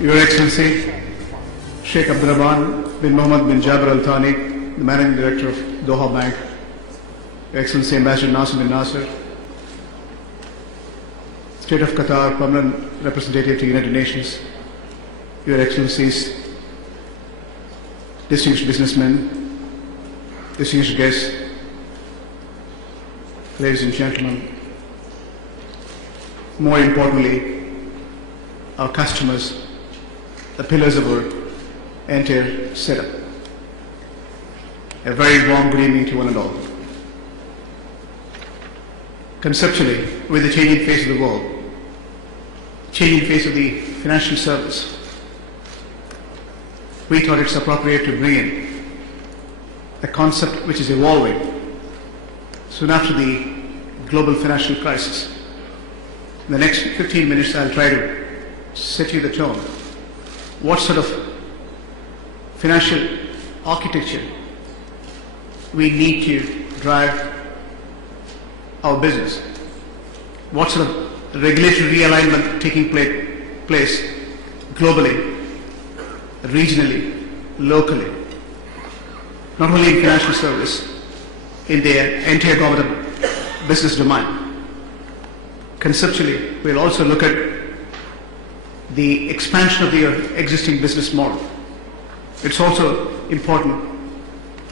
Your Excellency, Sheikh Abdurrahman bin Mohammed bin Jabir Al Thani, the Managing Director of Doha Bank, Your Excellency Ambassador Nasser bin Nasser, State of Qatar Permanent Representative to United Nations, Your Excellencies, distinguished businessmen, distinguished guests, ladies and gentlemen, more importantly, our customers, the pillars of our entire setup. A very warm good evening to one and all. Conceptually, with the changing face of the world, changing face of the financial service, we thought it's appropriate to bring in a concept which is evolving soon after the global financial crisis. In the next 15 minutes, I'll try to set you the tone. What sort of financial architecture we need to drive our business? What sort of regulatory realignment taking place globally, regionally, locally, not only in financial service, in their entire government business domain. Conceptually, we'll also look at the expansion of the existing business model. It's also important.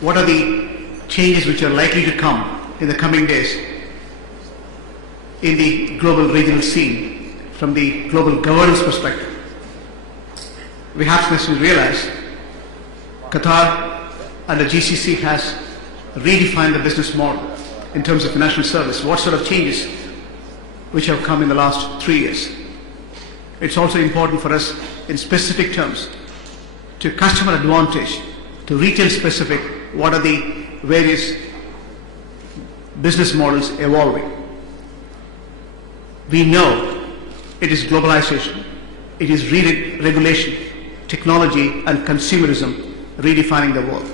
What are the changes which are likely to come in the coming days in the global regional scene from the global governance perspective? We have to necessarily realize Qatar and the GCC has redefined the business model in terms of financial service. What sort of changes which have come in the last 3 years? It's also important for us in specific terms to customer advantage, to retail specific, what are the various business models evolving. We know it is globalization, it is regulation, technology and consumerism redefining the world.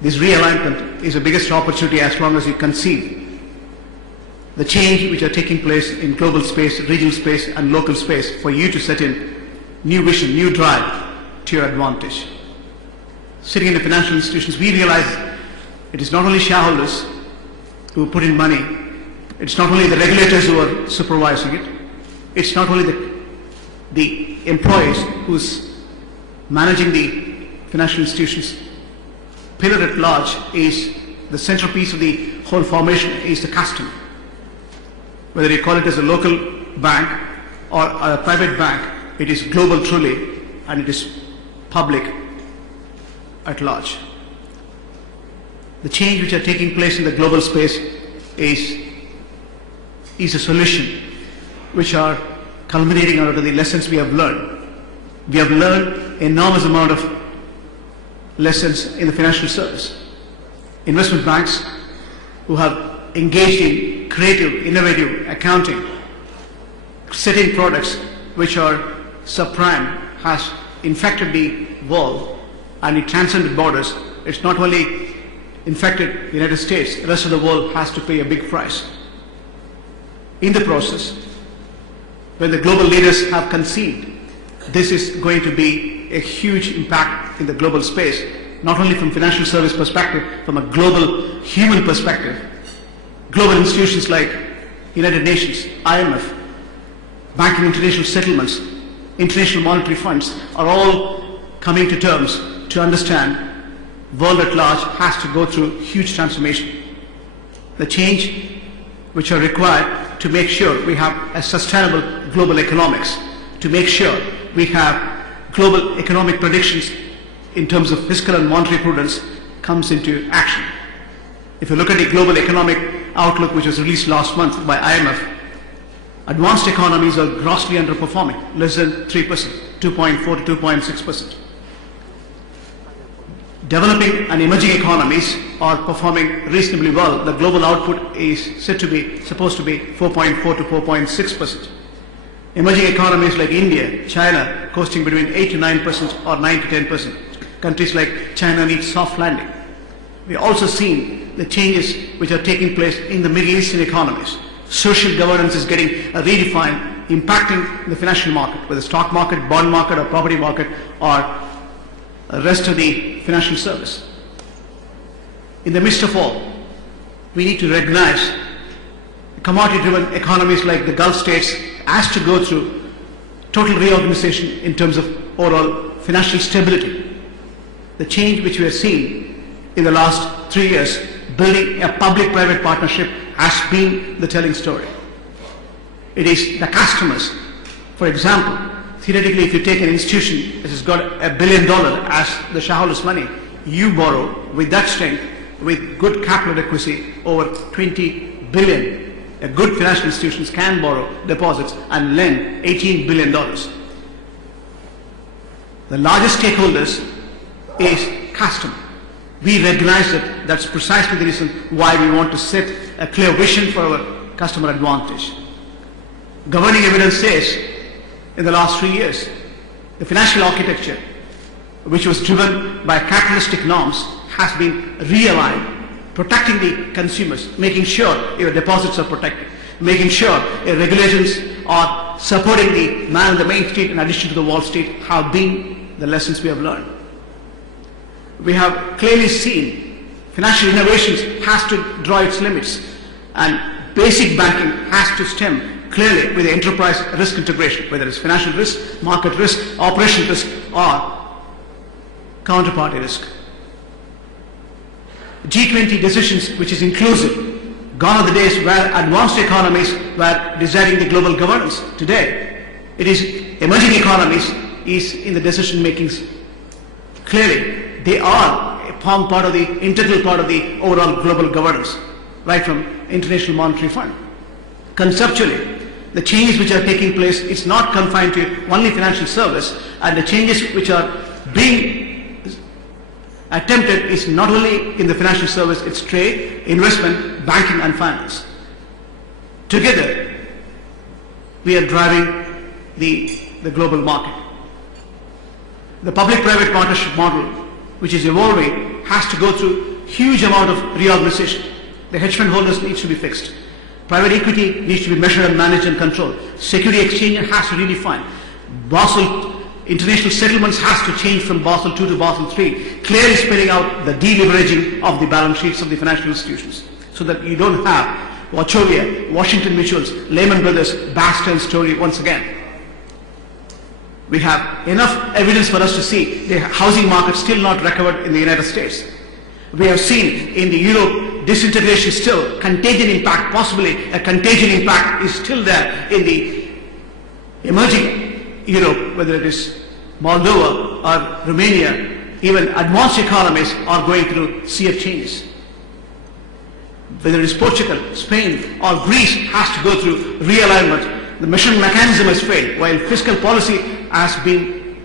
This realignment is the biggest opportunity as long as you conceive the change which are taking place in global space, regional space and local space for you to set in new vision, new drive to your advantage. Sitting in the financial institutions, we realize it is not only shareholders who put in money, it's not only the regulators who are supervising it, it's not only the employees who's managing the financial institutions. Pillar at large is the centerpiece of the whole formation is the customer. Whether you call it as a local bank or a private bank, it is global truly and it is public at large. The change which are taking place in the global space is a solution which are culminating out of the lessons we have learned. We have learned enormous amount of lessons in the financial service. Investment banks who have engaged in creative, innovative accounting, setting products which are subprime, has infected the world and it transcended borders. It's not only infected the United States, the rest of the world has to pay a big price. In the process, when the global leaders have conceived, this is going to be a huge impact in the global space, not only from financial service perspective, from a global human perspective. Global institutions like United Nations, IMF, Banking International Settlements, International Monetary Funds are all coming to terms to understand world at large has to go through huge transformation. The change which are required to make sure we have a sustainable global economics, to make sure we have global economic predictions in terms of fiscal and monetary prudence comes into action. If you look at the global economic outlook which was released last month by IMF, advanced economies are grossly underperforming, less than 3%, 2.4 to 2.6%. Developing and emerging economies are performing reasonably well. The global output is supposed to be 4.4 to 4.6%. Emerging economies like India, China, coasting between 8 to 9% or 9 to 10%. Countries like China need soft landing. We are also seeing the changes which are taking place in the Middle Eastern economies. Social governance is getting redefined impacting the financial market, whether stock market, bond market, or property market, or the rest of the financial service. In the midst of all, we need to recognize commodity-driven economies like the Gulf states has to go through total reorganization in terms of overall financial stability. The change which we have seen in the last 3 years, building a public-private partnership, has been the telling story. It is the customers. For example, theoretically, if you take an institution that has got $1 billion as the shareholders' money, you borrow with that strength, with good capital adequacy, over 20 billion. A good financial institutions can borrow deposits and lend $18 billion. The largest stakeholders is customer. We recognize that that's precisely the reason why we want to set a clear vision for our customer advantage. Governing evidence says in the last 3 years, the financial architecture, which was driven by capitalistic norms, has been realigned, protecting the consumers, making sure your deposits are protected, making sure your regulations are supporting the man on the main street in addition to the Wall Street, have been the lessons we have learned. We have clearly seen financial innovations has to draw its limits, and basic banking has to stem clearly with the enterprise risk integration, whether it's financial risk, market risk, operational risk, or counterparty risk. G20 decisions, which is inclusive. Gone are the days where advanced economies were deciding the global governance. Today, it is emerging economies is in the decision makings. Clearly, they are a part of the integral part of the overall global governance, right from International Monetary Fund. Conceptually, the changes which are taking place, it's not confined to only financial service, and the changes which are being attempted is not only in the financial service, it's trade, investment, banking and finance. Together, we are driving the global market. The public-private partnership model, which is evolving, has to go through huge amount of reorganization. The hedge fund holders needs to be fixed. Private equity needs to be measured and managed and controlled. Security exchange has to redefine. Basel international settlements has to change from Basel II to Basel III, clearly spelling out the deleveraging of the balance sheets of the financial institutions, so that you don't have Wachovia, Washington Mutuals, Lehman Brothers, Bear Stearns story once again. We have enough evidence for us to see the housing market still not recovered in the United States. We have seen in the Europe disintegration still, contagion impact, possibly a contagion impact is still there in the emerging Europe, whether it is Moldova or Romania. Even advanced economies are going through sea of changes. Whether it is Portugal, Spain or Greece has to go through realignment. The measuring mechanism has failed. While fiscal policy has been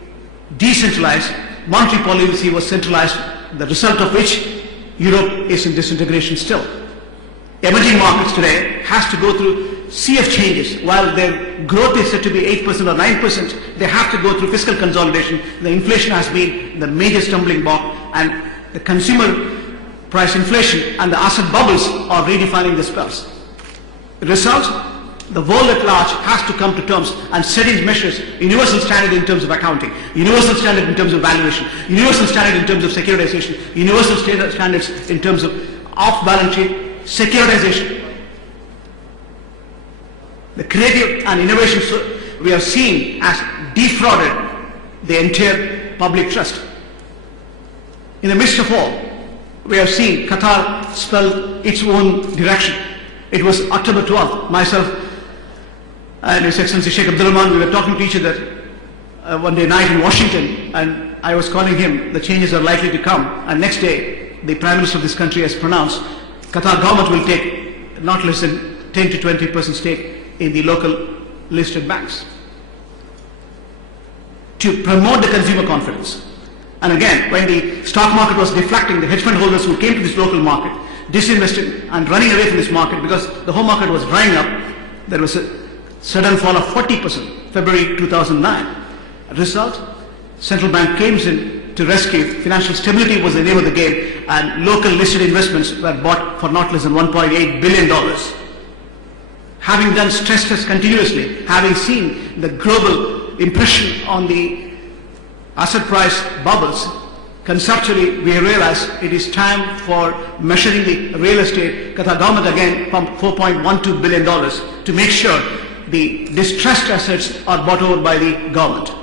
decentralized, monetary policy was centralized, the result of which Europe is in disintegration still. Emerging markets today has to go through sea of changes. While their growth is said to be 8% or 9%, they have to go through fiscal consolidation. The inflation has been the major stumbling block, and the consumer price inflation and the asset bubbles are redefining the spells. The result, the world at large has to come to terms and set its measures, universal standard in terms of accounting, universal standard in terms of valuation, universal standard in terms of securitization, universal standards in terms of off-balance sheet securitization. The creative and innovation we have seen has defrauded the entire public trust. In the midst of all, we have seen Qatar spell its own direction. It was October 12th, myself and His Excellency Sheikh Abdurrahman, we were talking to each other one day night in Washington, and I was calling him, the changes are likely to come, and next day the Prime Minister of this country has pronounced Qatar government will take not less than 10 to 20% stake in the local listed banks to promote the consumer confidence. And again, when the stock market was deflecting, the hedge fund holders who came to this local market, disinvested and running away from this market because the home market was drying up, there was a sudden fall of 40%, February 2009. Result, central bank came in to rescue. Financial stability was the name of the game, and local listed investments were bought for not less than $1.8 billion. having done stress tests continuously, having seen the global impression on the asset price bubbles, conceptually we realized it is time for measuring the real estate. Qatar government again pumped $4.12 billion to make sure the distressed assets are bought over by the government.